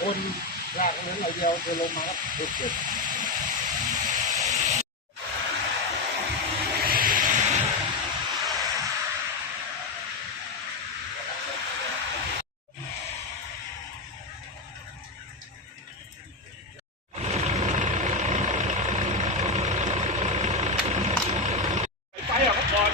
คนลากนั้นหน่อยเดียวจะลงมาแล้วเจ็บไปอ่ะครับบอล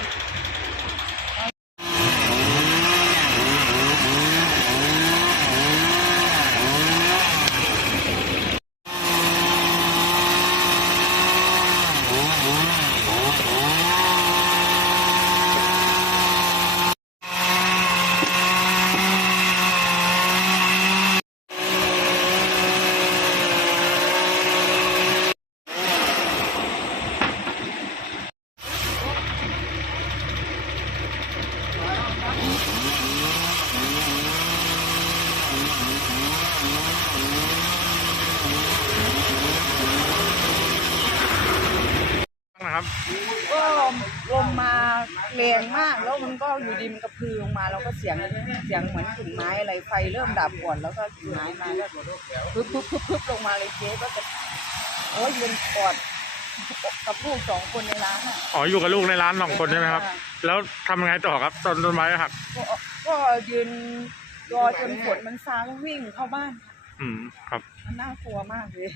นะครับก็ลมมาแรงมากแล้วมันก็อยู่ดีมันกระพือลงมาแล้วก็เสียงเหมือนกิ่งไม้อะไรไฟเริ่มดับก่อนแล้วก็กิ่งไม้มาก็พึบลงมาเลยเจ๊ก็จะโอ้ยยืนกอดกับลูก2 คนในร้านอ่ะอ๋ออยู่กับลูกในร้าน2 คนใช่ไหมครับแล้วทำยังไงต่อครับต้นไม้หักก็ยืนรอจนฝนมันซาแล้ววิ่งเข้าบ้านครับมันน่ากลัวมากเลย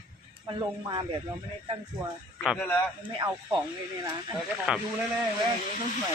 มันลงมาแบบเราไม่ได้ตั้งตัวครับมันไม่เอาของเลยในร้านครับดูแน่ๆเลย ต้องไหว